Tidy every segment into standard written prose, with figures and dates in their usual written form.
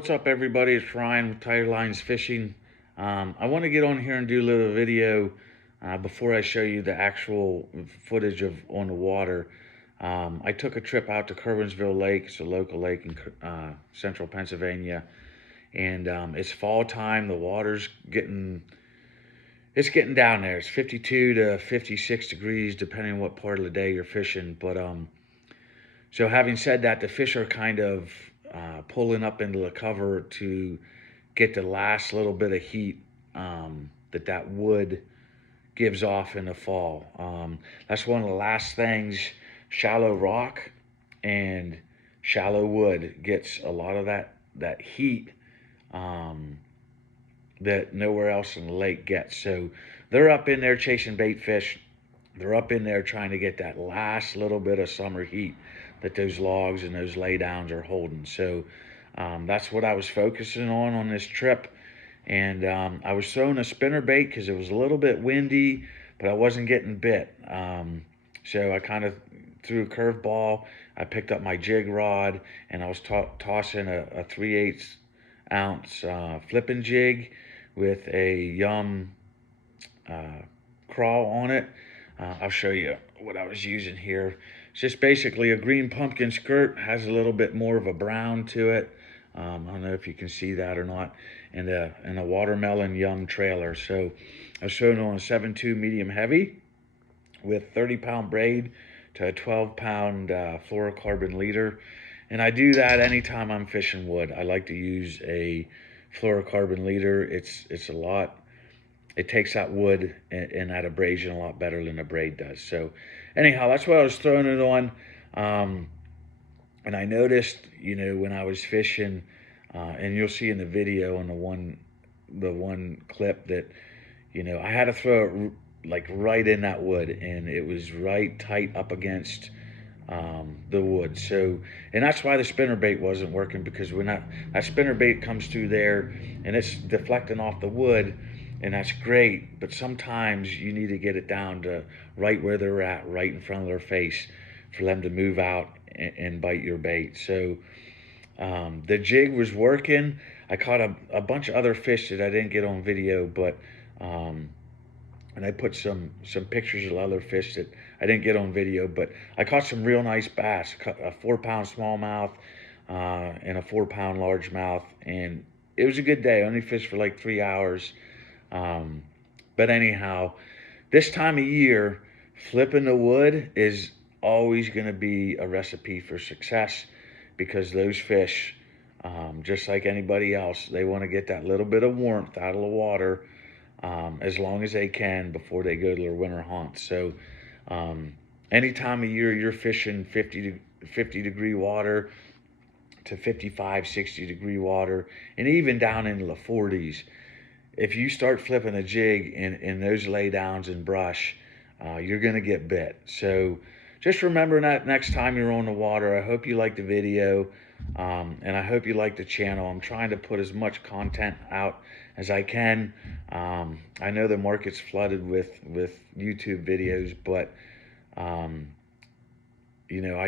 What's up, everybody? It's Ryan with Tiger Lines Fishing. I want to get on here and do a little video before I show you the actual footage of on the water. I took a trip out to Curwensville Lake. It's a local lake in central Pennsylvania, and it's fall time. The water's getting down there. It's 52 to 56 degrees, depending on what part of the day you're fishing. But so having said that, the fish are kind of pulling up into the cover to get the last little bit of heat that wood gives off in the fall. That's one of the last things. Shallow rock and shallow wood gets a lot of that heat that nowhere else in the lake gets. So they're up in there chasing bait fish. They're up in there trying to get that last little bit of summer heat that those logs and those laydowns are holding. So that's what I was focusing on this trip. And I was throwing a spinnerbait because it was a little bit windy, but I wasn't getting bit. So I kind of threw a curveball. I picked up my jig rod and I was tossing a 3/8 ounce flipping jig with a Yum crawl on it. I'll show you what I was using here. It's just basically a green pumpkin skirt, has a little bit more of a brown to it. I don't know if you can see that or not. And a watermelon Yum trailer. So I was throwing on a 7.2 medium heavy with 30-pound braid to a 12-pound fluorocarbon leader. And I do that anytime I'm fishing wood. I like to use a fluorocarbon leader. It takes that wood and that abrasion a lot better than the braid does. So anyhow, that's what I was throwing it on. And I noticed, when I was fishing, and you'll see in the video on the one clip that, I had to throw it like right in that wood, and it was right tight up against the wood. So, and that's why the spinnerbait wasn't working, because when that spinnerbait comes through there and it's deflecting off the wood, and that's great, but sometimes you need to get it down to right where they're at, right in front of their face, for them to move out and bite your bait. So the jig was working. I caught a bunch of other fish that I didn't get on video, but and I put some pictures of other fish that I didn't get on video, but I caught some real nice bass, a 4-pound smallmouth and a 4-pound largemouth, and it was a good day. I only fished for like 3 hours. But anyhow, this time of year, flipping the wood is always going to be a recipe for success, because those fish, just like anybody else, they want to get that little bit of warmth out of the water as long as they can before they go to their winter haunts. So any time of year you're fishing 50 degree water to 55, 60 degree water, and even down into the 40s, if you start flipping a jig in those laydowns and brush, you're going to get bit. So just remember that next time you're on the water. I hope you liked the video, and I hope you like the channel. I'm trying to put as much content out as I can. I know the market's flooded with YouTube videos, but I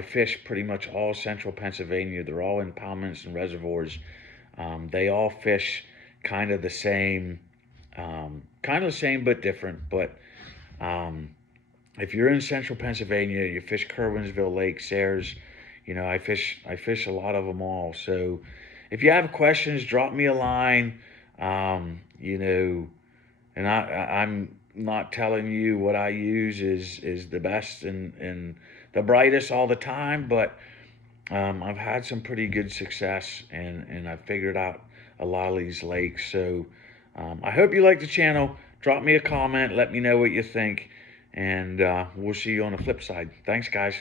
fish pretty much all central Pennsylvania. They're all impoundments and reservoirs. They all fish kind of the same, but different. But if you're in central Pennsylvania, you fish Curwensville Lake, Sayres, I fish a lot of them all. So if you have questions, drop me a line. And I'm not telling you what I use is the best and the brightest all the time, but I've had some pretty good success, and I've figured out a lot of these lakes. So I hope you like the channel. Drop me a comment, let me know what you think, and we'll see you on the flip side. Thanks, guys.